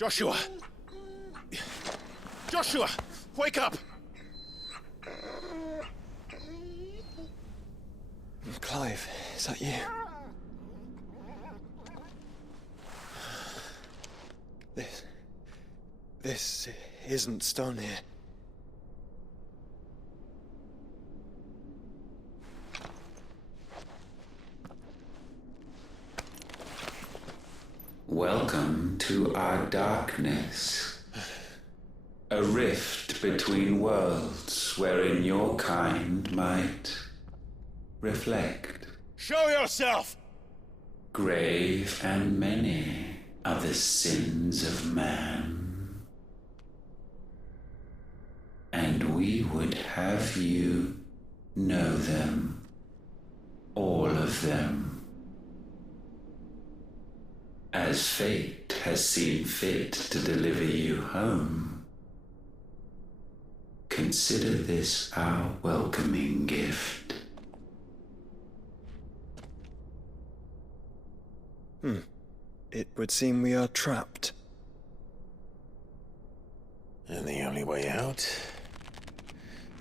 Joshua! Joshua! Wake up! Clive, is that you? This isn't stone here. Welcome to our darkness. A rift between worlds wherein your kind might reflect. Show yourself! Grave and many are the sins of man. And we would have you know them, all of them. As fate has seen fit to deliver you home, consider this our welcoming gift. It would seem we are trapped. And the only way out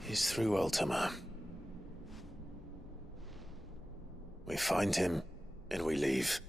is through Ultima. We find him and we leave.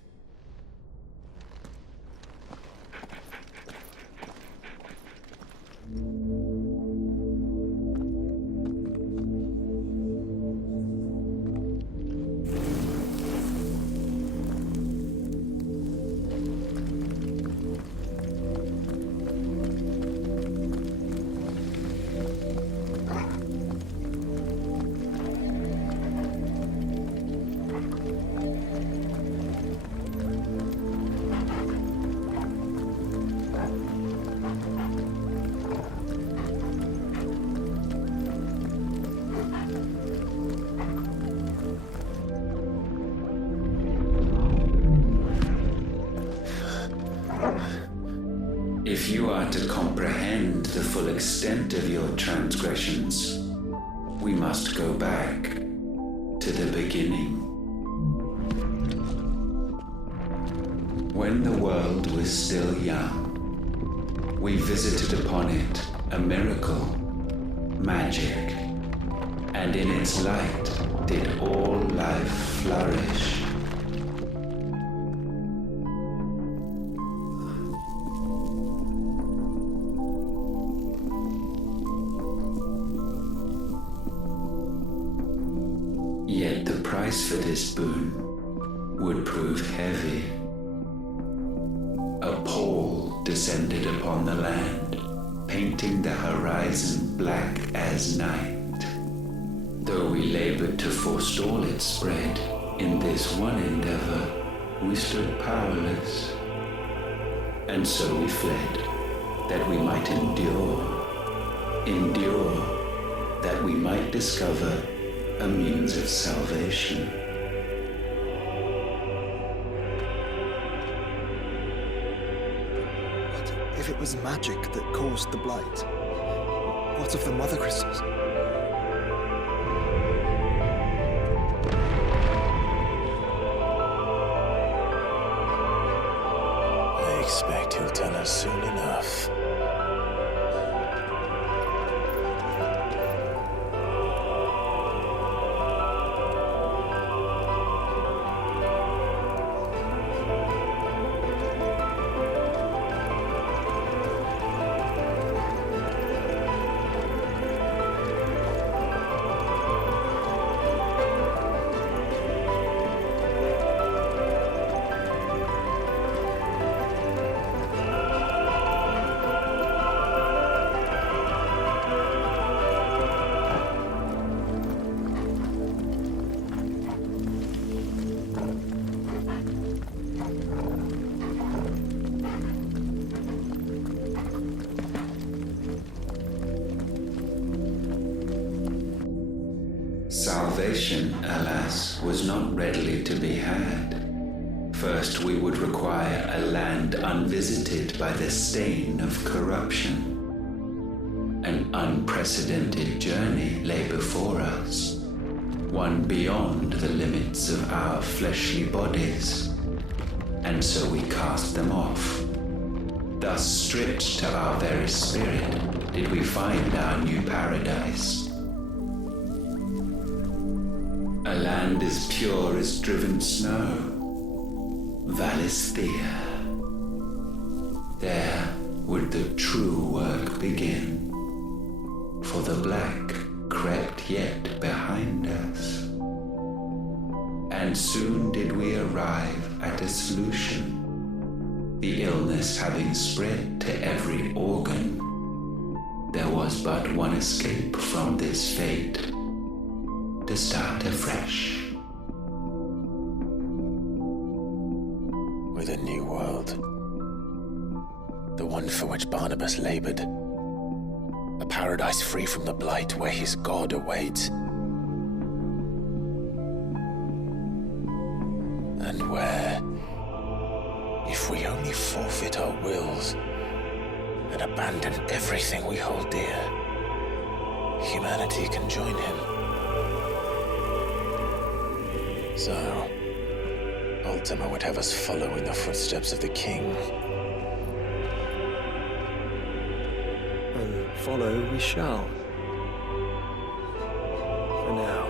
If you are to comprehend the full extent of your transgressions, we must go back to the beginning. When the world was still young, we visited upon it a miracle, magic, and in its light did all life flourish. Yet the price for this boon would prove heavy. A pall descended upon the land, painting the horizon black as night. Though we labored to forestall its spread, in this one endeavor we stood powerless. And so we fled, that we might endure, that we might discover a means of salvation. But if it was magic that caused the blight, what of the mother crystals? I expect he'll tell us soon enough. Salvation, alas, was not readily to be had. First, we would require a land unvisited by the stain of corruption. An unprecedented journey lay before us, one beyond the limits of our fleshly bodies, and so we cast them off, Thus stripped to our very spirit did we find our new paradise. A land as pure as driven snow, Valisthea. There would the true work begin, for the black crept yet behind us. And soon did we arrive at a solution. The illness having spread to every organ, there was but one escape from this fate, to start afresh. With a new world. The one for which Barnabas labored. A paradise free from the blight where his God awaits. And where, if we only forfeit our wills and abandon everything we hold dear, humanity can join him. So, Ultima would have us follow in the footsteps of the king. And follow we shall. For now.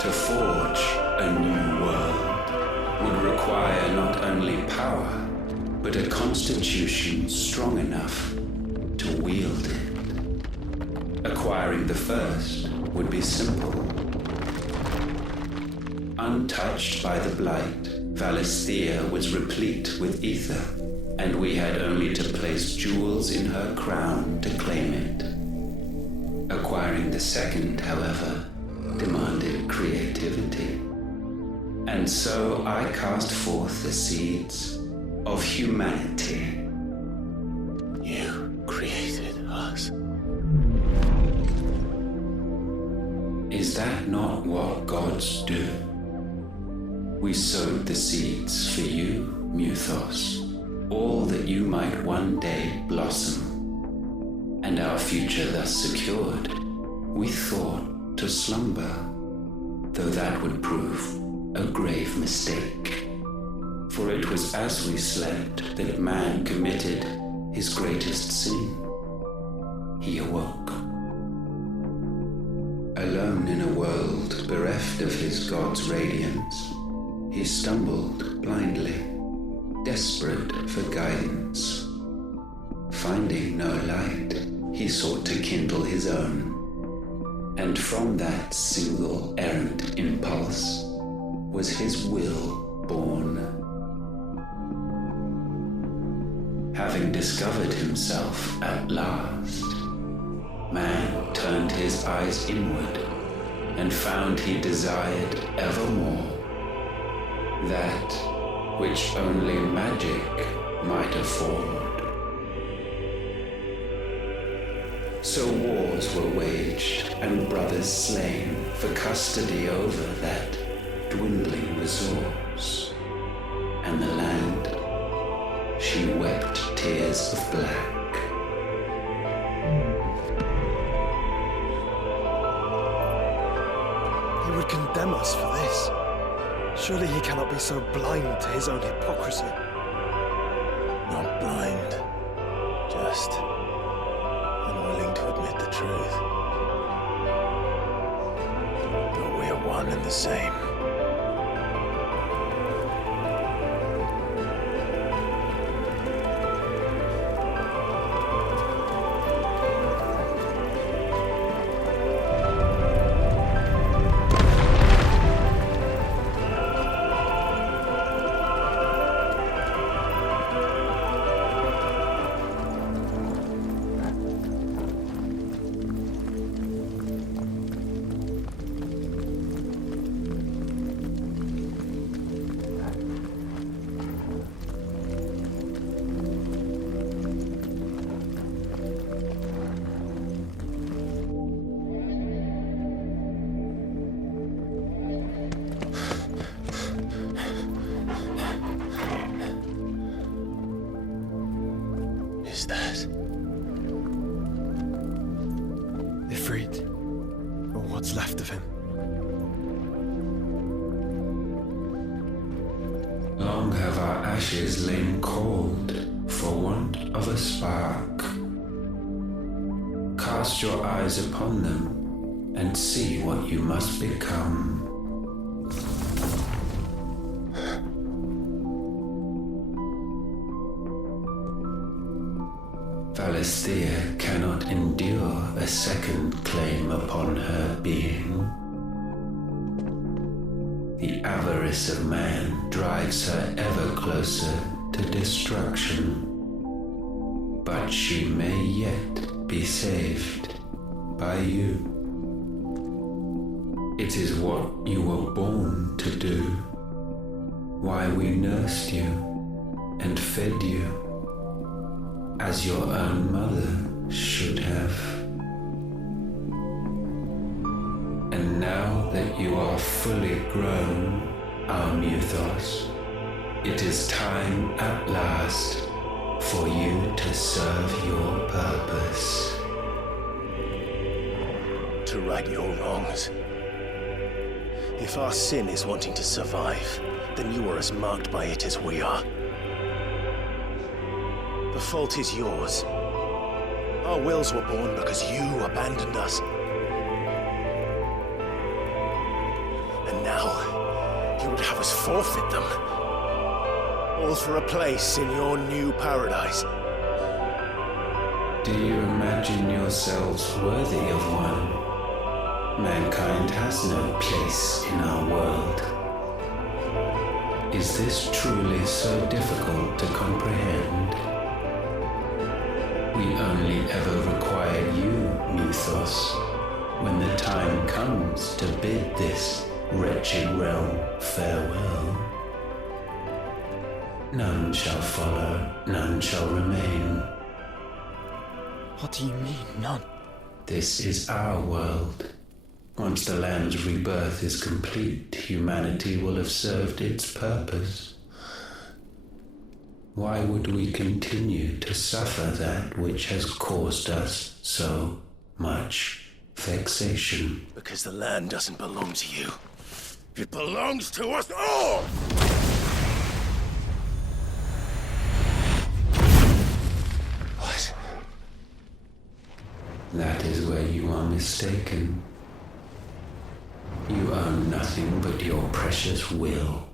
To forge a new world would require not only power, but a constitution strong enough to wield it. Acquiring the first would be simple. Untouched by the blight, Valisthea was replete with ether, and we had only to place jewels in her crown to claim it. Acquiring the second, however, demanded creativity. And so I cast forth the seeds of humanity. You created us. Is that not what gods do? We sowed the seeds for you, Muthos, all that you might one day blossom. And our future thus secured, we thought to slumber, though that would prove a grave mistake. For it was as we slept that man committed his greatest sin. He awoke. Alone in a world bereft of his God's radiance, he stumbled blindly, desperate for guidance. Finding no light, he sought to kindle his own. And from that single errant impulse was his will born. Having discovered himself at last, man turned his eyes inward and found he desired evermore that which only magic might afford. So wars were waged and brothers slain for custody over that dwindling resource. And the land, she wept tears of black. He would condemn us for this. Surely he cannot be so blind to his own hypocrisy. Not blind, just unwilling to admit the truth. But we're one and the same. what's left of him. Long have our ashes lain cold for want of a spark. Cast your eyes upon them and see what you must become. Valisthea cannot endure a second claim upon her being. The avarice of man drives her ever closer to destruction. But she may yet be saved by you. It is what you were born to do, why we nursed you and fed you as your own mother should have. And now that you are fully grown, our Muthos, it is time at last for you to serve your purpose. To right your wrongs. If our sin is wanting to survive, then you are as marked by it as we are. The fault is yours. Our wills were born because you abandoned us. And now, you would have us forfeit them. All for a place in your new paradise. Do you imagine yourselves worthy of one? Mankind has no place in our world. Is this truly so difficult to comprehend? We only ever require you, Muthos, when the time comes to bid this wretched realm farewell. None shall follow, none shall remain. What do you mean, none? This is our world. Once the land's rebirth is complete, humanity will have served its purpose. Why would we continue to suffer that which has caused us so much vexation? Because the land doesn't belong to you. It belongs to us all! What? That is where you are mistaken. You own nothing but your precious will.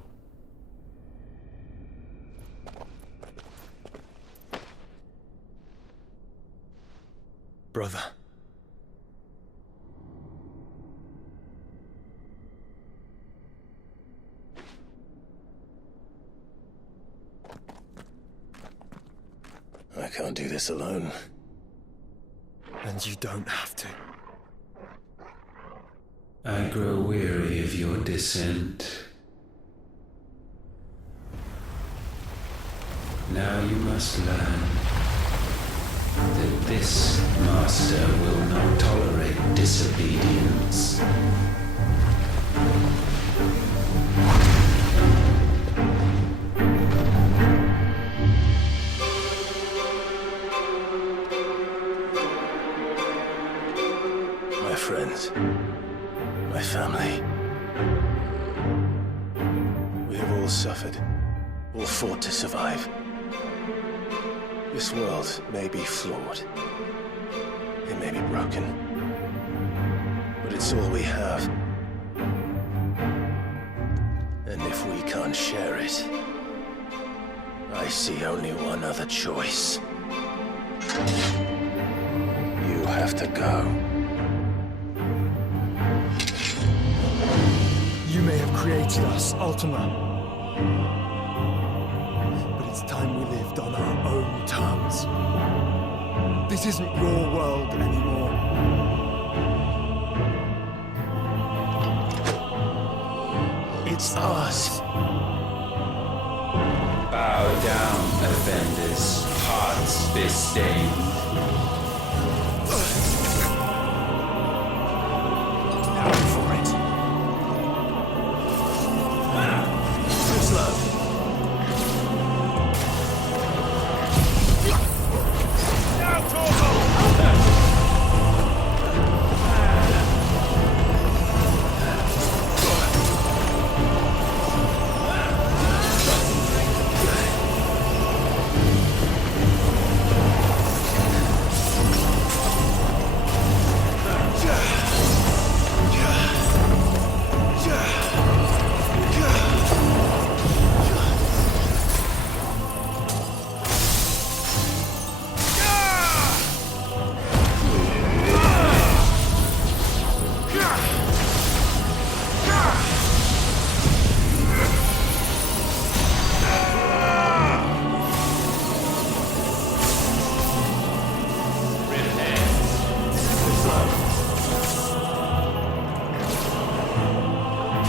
Brother. I can't do this alone. And you don't have to. I grow weary of your dissent. Now you must learn that this master will not tolerate disobedience. My friends, my family. We have all suffered, all fought to survive. This world may be flawed. It may be broken. But it's all we have. And if we can't share it, I see only one other choice. You have to go. You may have created us, Ultima. But it's time we lived on our own terms. This isn't your world anymore. It's ours. Bow down, offenders, hearts disdained. Now for it. Too slow. Now, Torval!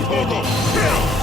Toggle, kill!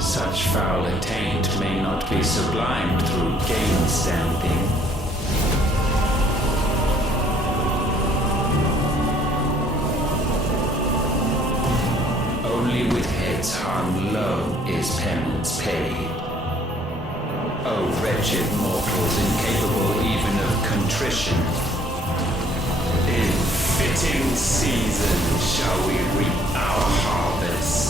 Such foul attaint may not be sublimed through game stamping. Only with heads hung low is penance paid. O wretched mortals incapable even of contrition, in fitting season shall we reap our harvest.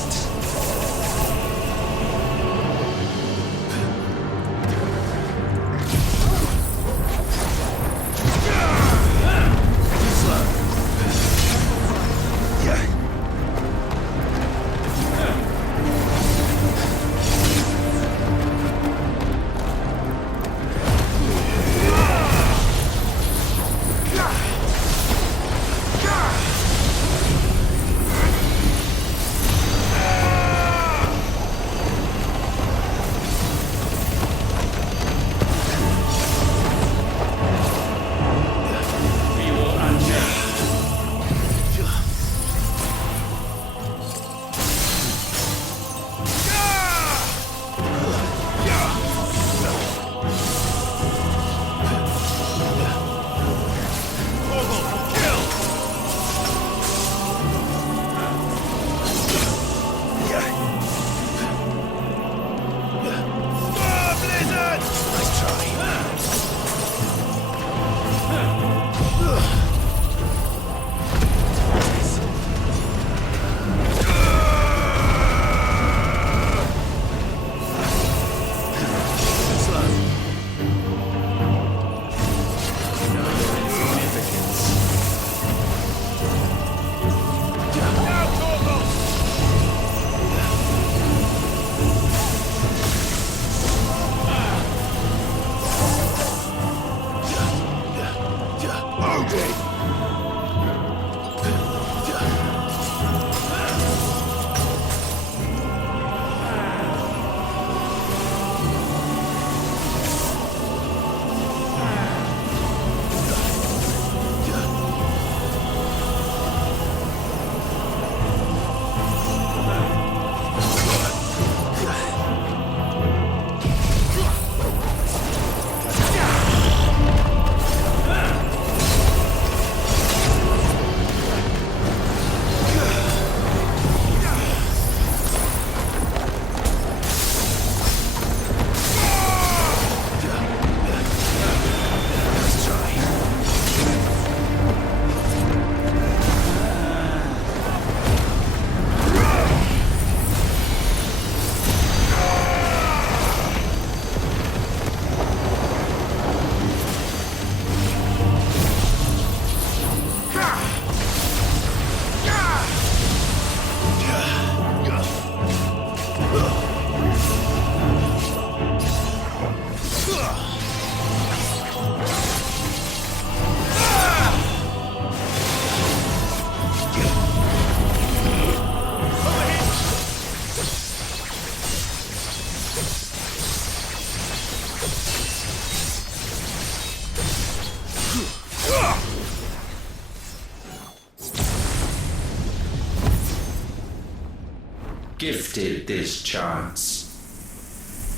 Gifted this chance,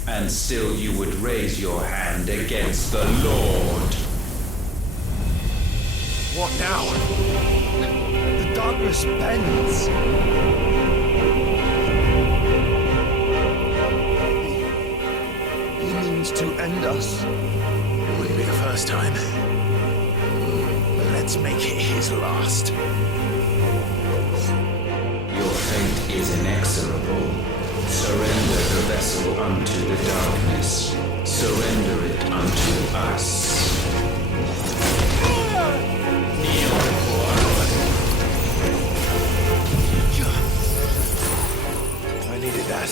and still you would raise your hand against the Lord. What now? The darkness bends. He means to end us. It wouldn't be the first time. But let's make it his last. Your fate is inexorable. Surrender the vessel unto the darkness. Surrender it unto us. Kneel before I needed that.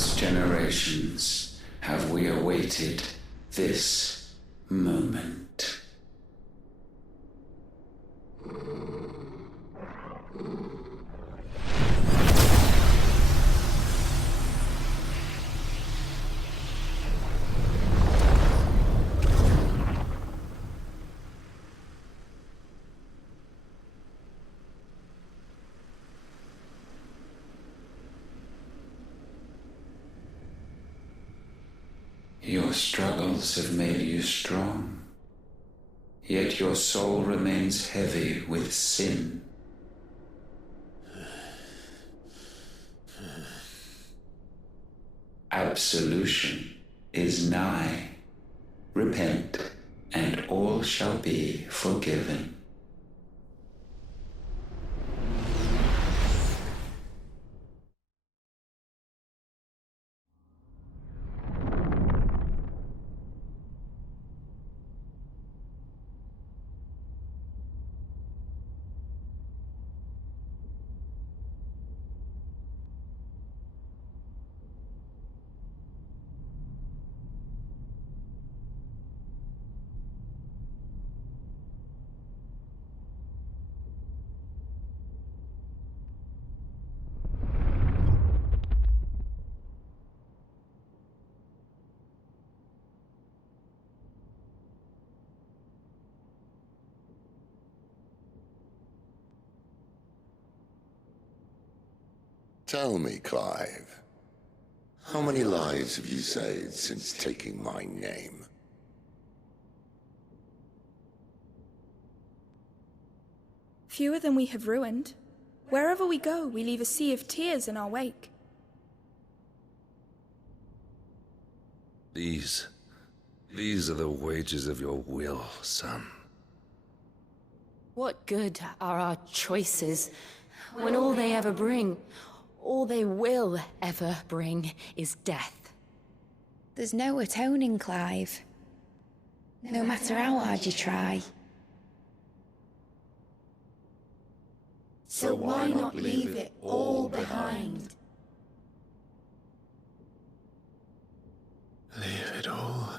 countless generations have we awaited this moment. Your struggles have made you strong, yet your soul remains heavy with sin. Absolution is nigh. Repent, and all shall be forgiven. Tell me, Clive, how many lives have you saved since taking my name? Fewer than we have ruined. Wherever we go, we leave a sea of tears in our wake. These are the wages of your will, son. What good are our choices when all they ever bring, all they will ever bring, is death? There's no atoning, Clive. No matter how hard you try. So why not leave it all behind? Leave it all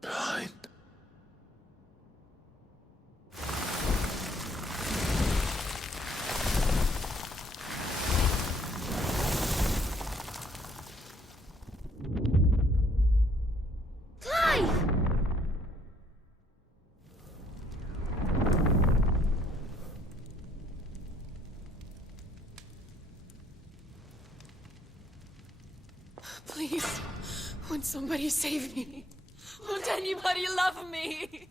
behind. Please, won't somebody save me? Won't anybody love me?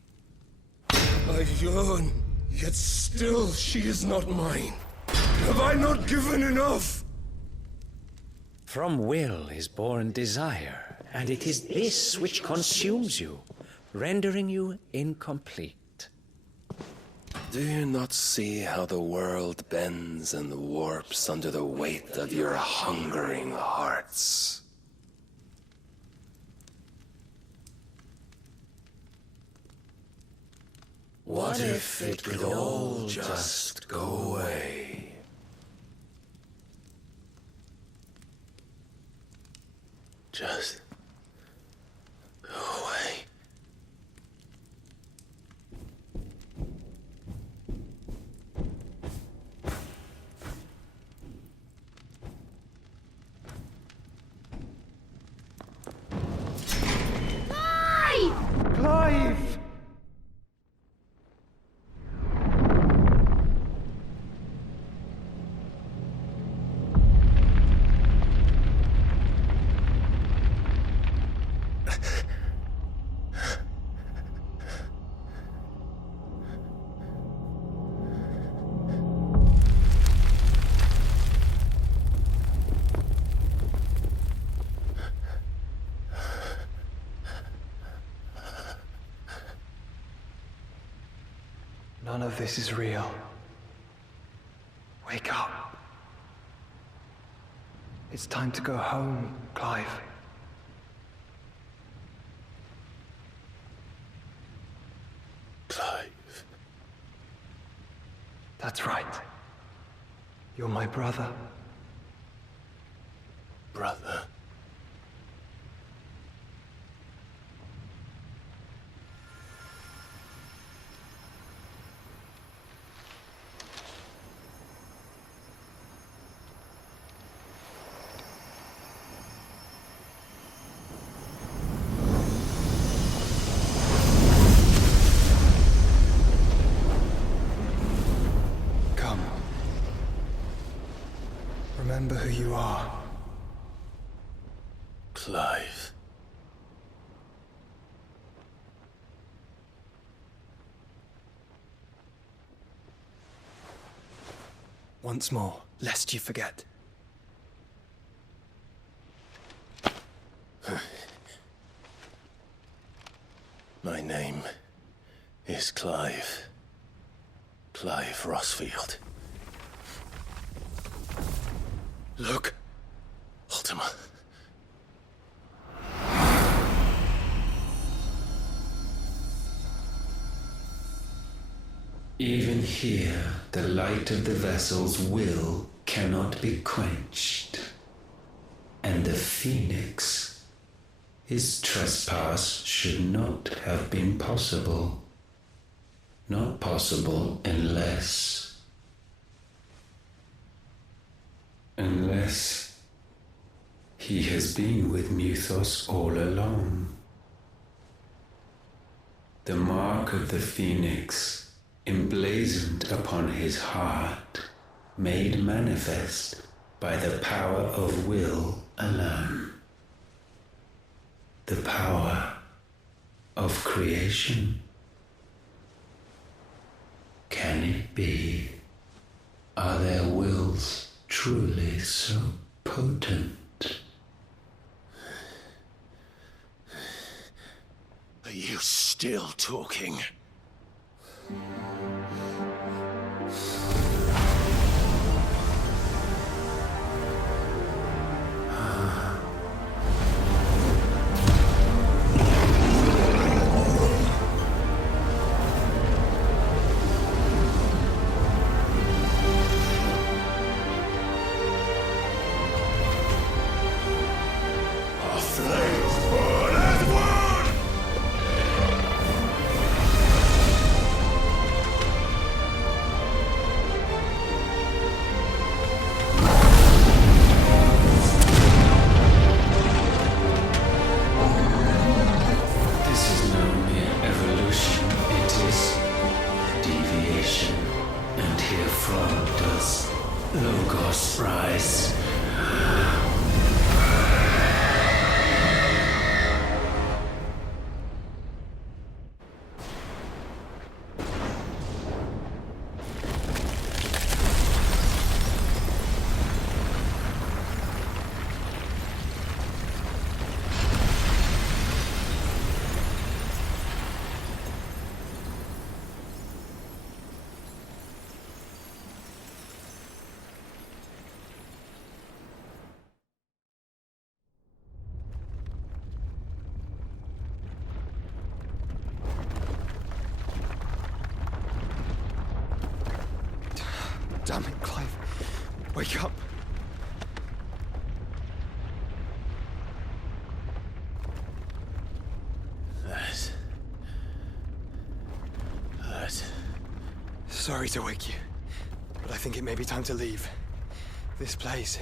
I yearn, yet still she is not mine. Have I not given enough? From will is born desire, and it is this which consumes you, rendering you incomplete. Do you not see how the world bends and warps under the weight of your hungering hearts? What if it could all just go away? Just go away. Clive! None of this is real. Wake up. It's time to go home, Clive. Clive. That's right. You're my brother. Brother. who you are. Clive. Once more, lest you forget. My name is Clive. Clive Rossfield. Look. Ultima. Even here, the light of the vessel's will cannot be quenched. And the Phoenix, his trespass should not have been possible. Not possible unless he has been with Muthos all along. The mark of the Phoenix, emblazoned upon his heart, made manifest by the power of will alone. The power of creation. Can it be? Are their wills truly so potent? Are you still talking? Damn it, Clive. Wake up. That hurt. Sorry to wake you, but I think it may be time to leave. This place.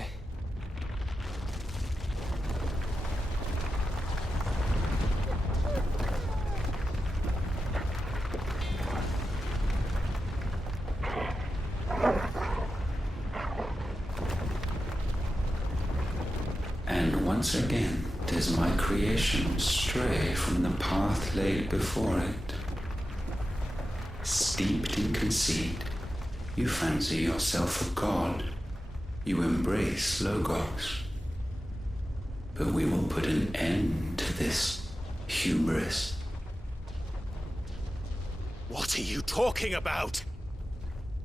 Once again does my creation stray from the path laid before it. Steeped in conceit, you fancy yourself a god. You embrace Logos. But we will put an end to this hubris. What are you talking about?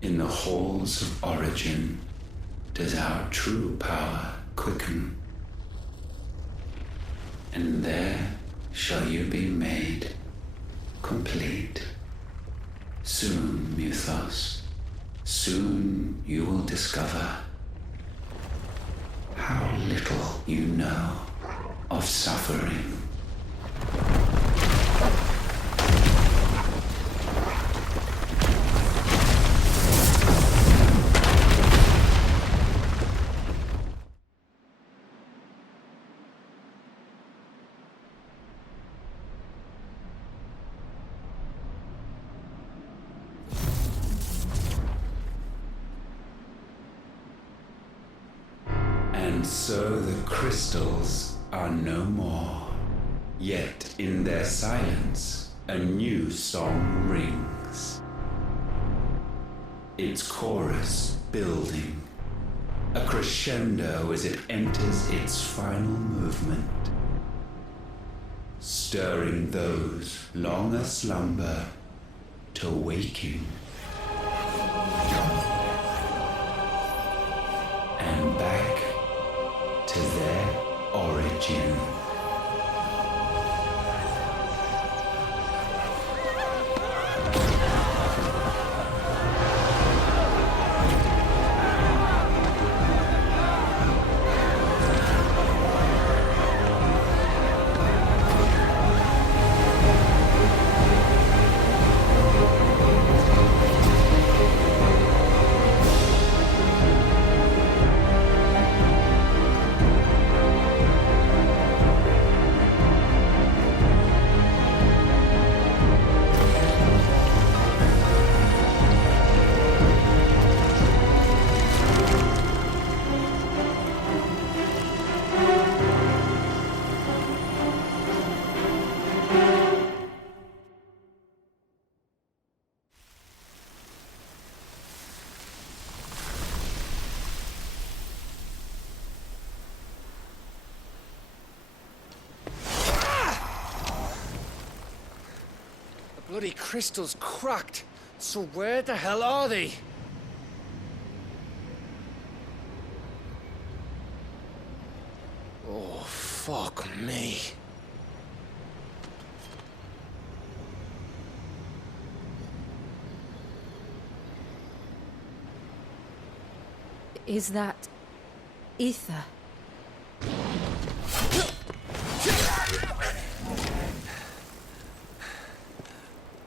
In the halls of origin does our true power quicken. And there shall you be made complete. Soon, Muthos, soon you will discover how little you know of suffering. And so the crystals are no more. Yet in their silence, a new song rings. Its chorus building, a crescendo as it enters its final movement, stirring those long aslumber to waking. And back to their origin. Bloody crystal's cracked. So where the hell are they? Oh, fuck me. Is that ether?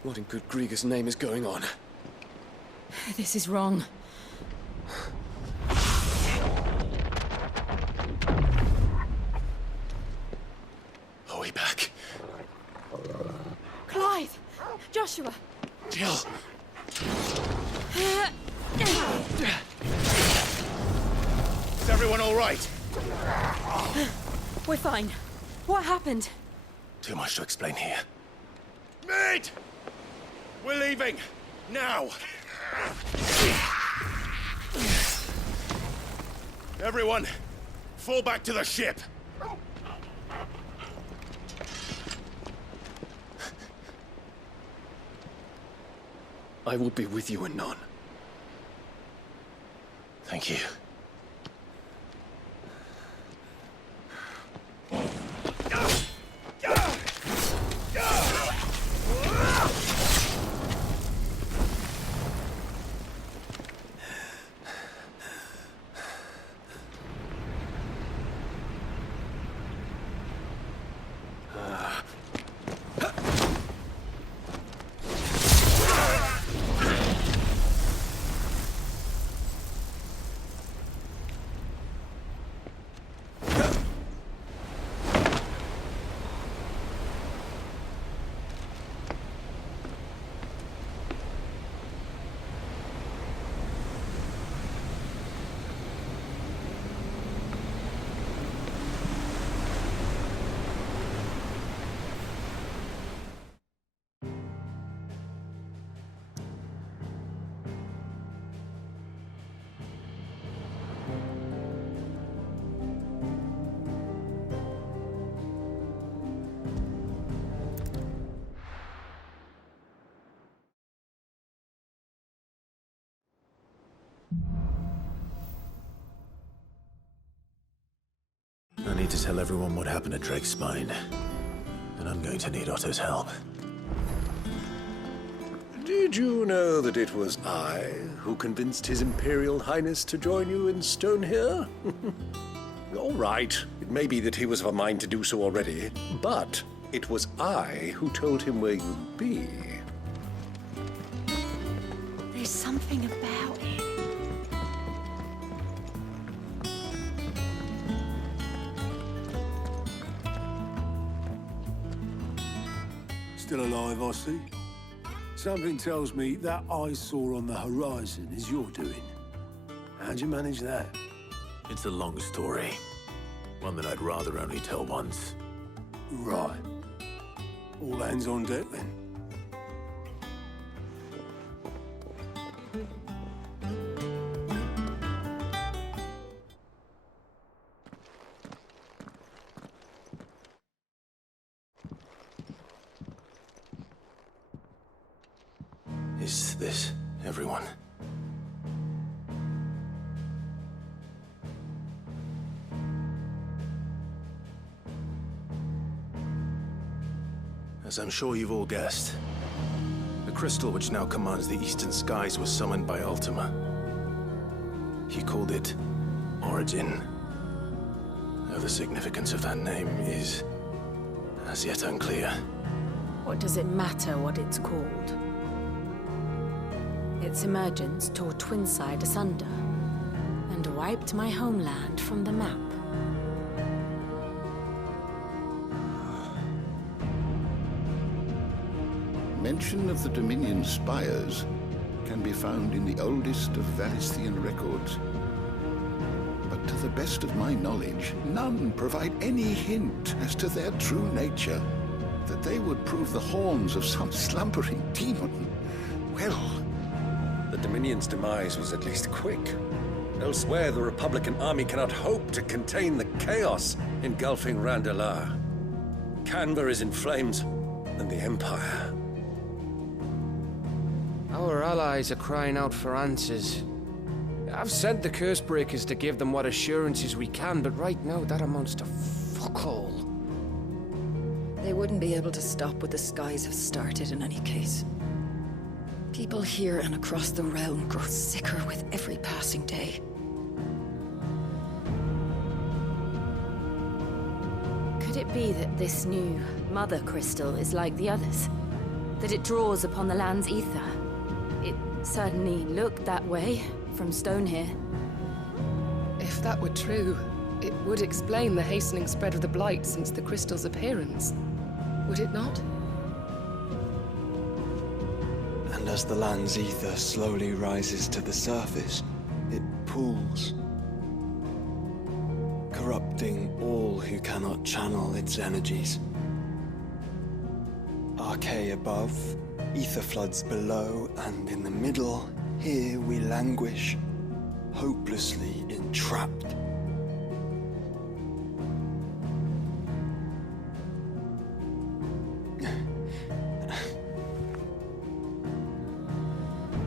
What in good Grieger's name is going on? This is wrong. Are we back? Clive! Joshua! Jill! Is everyone all right? We're fine. What happened? Too much to explain here. Mate! We're leaving! Now! Everyone, fall back to the ship! I will be with you anon. Thank you. I need to tell everyone what happened at Drake's Spine. And I'm going to need Otto's help. Did you know that it was I who convinced His Imperial Highness to join you in Stone here? All right, it may be that he was of a mind to do so already, but it was I who told him where you'd be. There's something about it. Still alive, I see. Something tells me that eyesore on the horizon is your doing. How'd you manage that? It's a long story. One that I'd rather only tell once. Right. All hands on deck then. Is this everyone? As I'm sure you've all guessed, the crystal which now commands the eastern skies was summoned by Ultima. He called it Origin. Though the significance of that name is as yet unclear. What does it matter what it's called? Its emergence tore Twinside asunder and wiped my homeland from the map. Mention of the Dominion spires can be found in the oldest of Valisthian records. But to the best of my knowledge, none provide any hint as to their true nature. That they would prove the horns of some slumbering demon. Well, the Dominion's demise was at least quick. Elsewhere, the Republican army cannot hope to contain the chaos engulfing Randalar. Canberra is in flames, and the Empire. Our allies are crying out for answers. I've sent the Cursebreakers to give them what assurances we can, but right now that amounts to fuck all. They wouldn't be able to stop what the skies have started in any case. People here and across the realm grow sicker with every passing day. Could it be that this new Mother Crystal is like the others? That it draws upon the land's ether? It certainly looked that way from stone here. If that were true, it would explain the hastening spread of the Blight since the crystal's appearance. Would it not? And as the land's ether slowly rises to the surface, it pools, corrupting all who cannot channel its energies. Archay above, ether floods below, and in the middle, here we languish, hopelessly entrapped.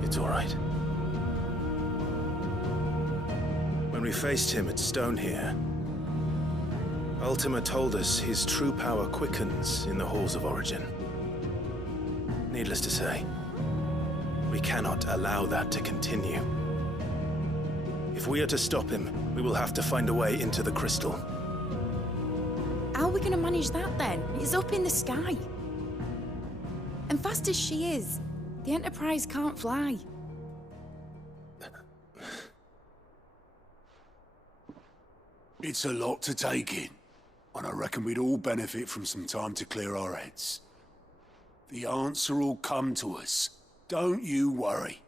It's all right. When we faced him at Stone here, Ultima told us his true power quickens in the halls of Origin. Needless to say, we cannot allow that to continue. If we are to stop him, we will have to find a way into the crystal. How are we going to manage that then? It's up in the sky. And fast as she is, the Enterprise can't fly. It's a lot to take in, and I reckon we'd all benefit from some time to clear our heads. The answer will come to us. Don't you worry.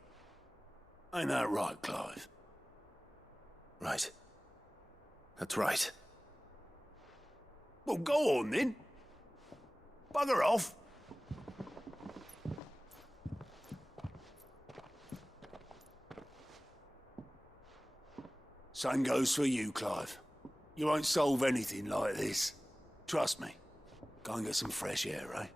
Ain't that right, Clive? Right. That's right. Well, go on then. Bugger off. Same goes for you, Clive. You won't solve anything like this. Trust me. Go and get some fresh air, eh?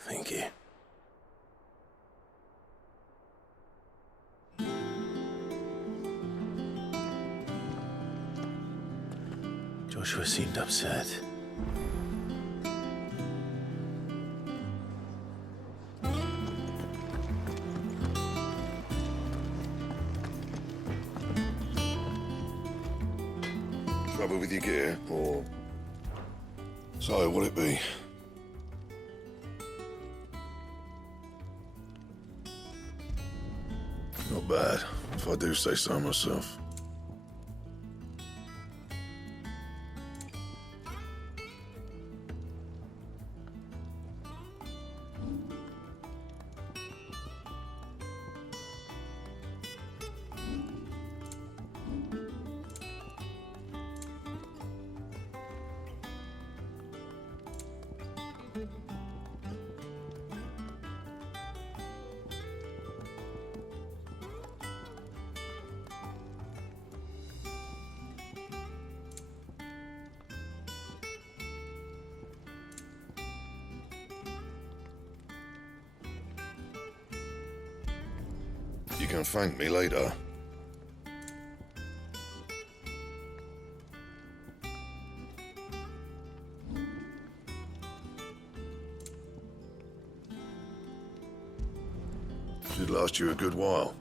Thank you. Joshua seemed upset. Trouble with your gear, or... So, will it be? Not bad, if I do say so myself. You can thank me later. Should last you a good while.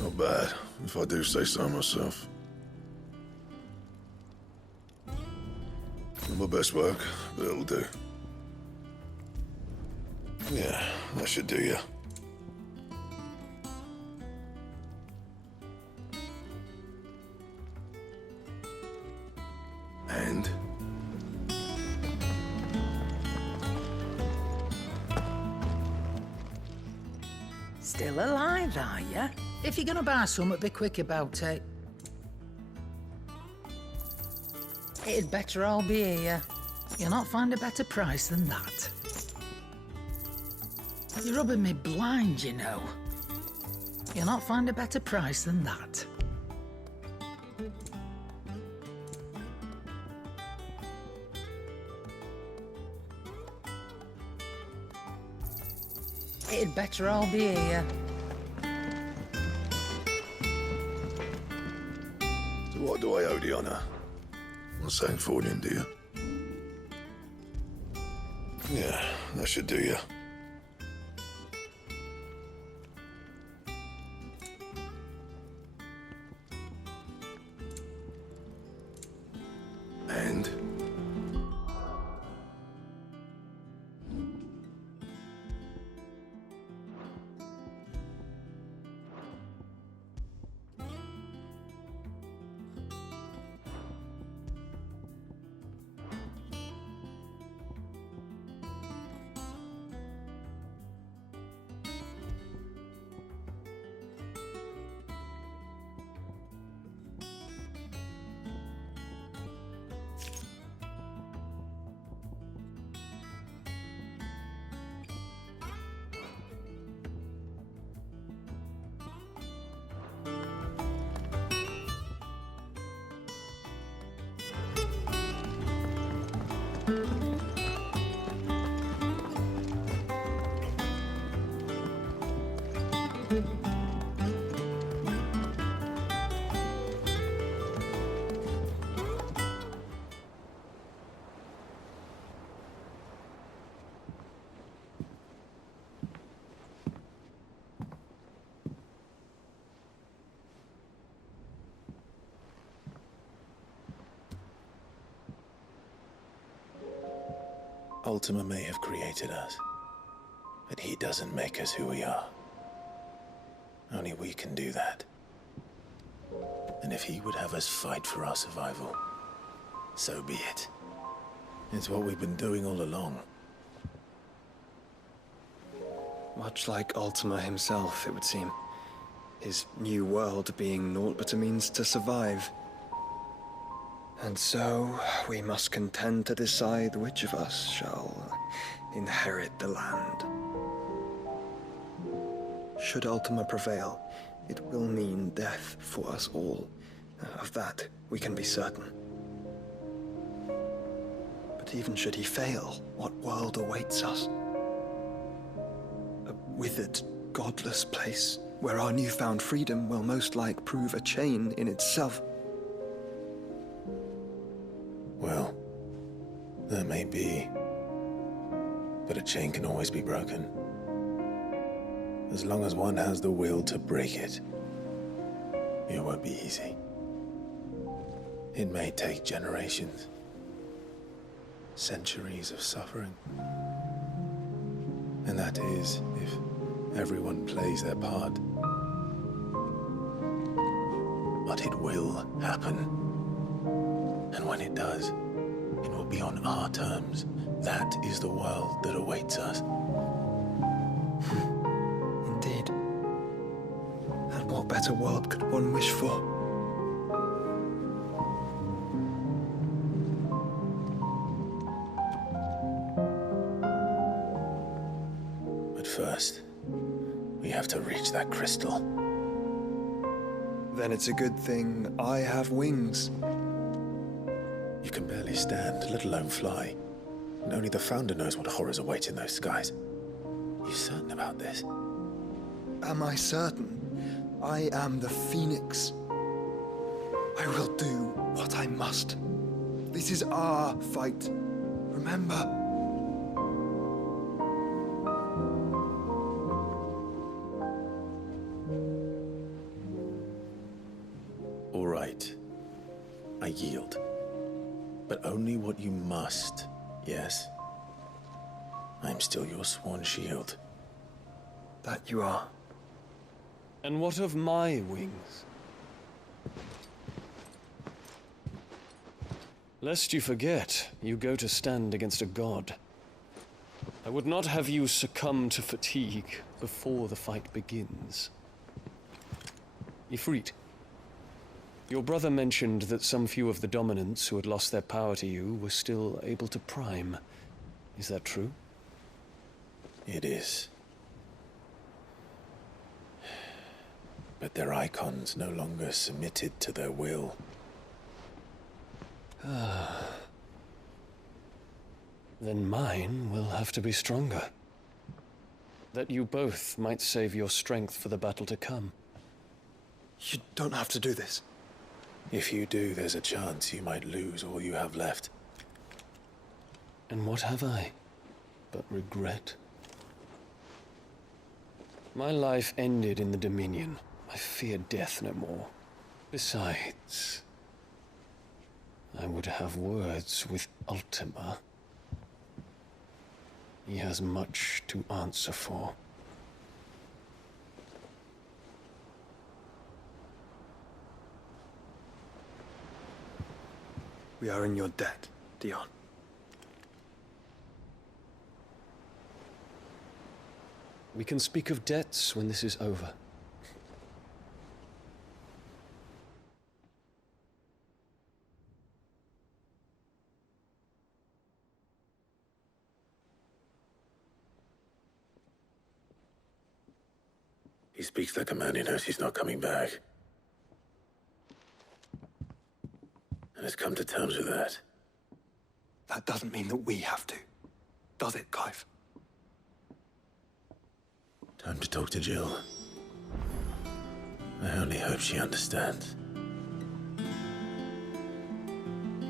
Not bad, if I do say so myself. Not my best work, but it'll do. Yeah, that should do you. And? Still alive, are ya? If you're gonna buy something, be quick about it. It'd better all be here. You'll not find a better price than that. You're rubbing me blind, you know. You'll not find a better price than that. It'd better all be here. So what do I owe the honour? Not saying fortune, do you? Yeah, that should do you. And? Ultima may have created us, but he doesn't make us who we are. Only we can do that. And if he would have us fight for our survival, so be it. It's what we've been doing all along. Much like Ultima himself, it would seem. His new world being naught but a means to survive. And so, we must contend to decide which of us shall inherit the land. Should Ultima prevail, it will mean death for us all. Of that, we can be certain. But even should he fail, what world awaits us? A withered, godless place, where our newfound freedom will most like prove a chain in itself. Well, that may be, but a chain can always be broken. As long as one has the will to break it, it won't be easy. It may take generations, centuries of suffering. And that is if everyone plays their part. But it will happen. And when it does, it will be on our terms. That is the world that awaits us. Indeed. And what better world could one wish for? first. We have to reach that crystal. Then it's a good thing I have wings. You can barely stand, let alone fly. And only the Founder knows what horrors await in those skies. You certain about this? Am I certain? I am the Phoenix. I will do what I must. This is our fight. Remember? All right. I yield. But only what you must, yes? I'm still your sworn shield. That you are. And what of my wings? Lest you forget, you go to stand against a god. I would not have you succumb to fatigue before the fight begins. Ifrit, your brother mentioned that some few of the dominants who had lost their power to you were still able to prime. Is that true? It is. But their icons no longer submitted to their will. Then mine will have to be stronger. That you both might save your strength for the battle to come. You don't have to do this. If you do, there's a chance you might lose all you have left. And what have I but regret? My life ended in the Dominion. I fear death no more. Besides, I would have words with Ultima. He has much to answer for. We are in your debt, Dion. We can speak of debts when this is over. He speaks like a man who knows he's not coming back. And has come to terms with that. That doesn't mean that we have to, does it, Clive? Time to talk to Jill. I only hope she understands.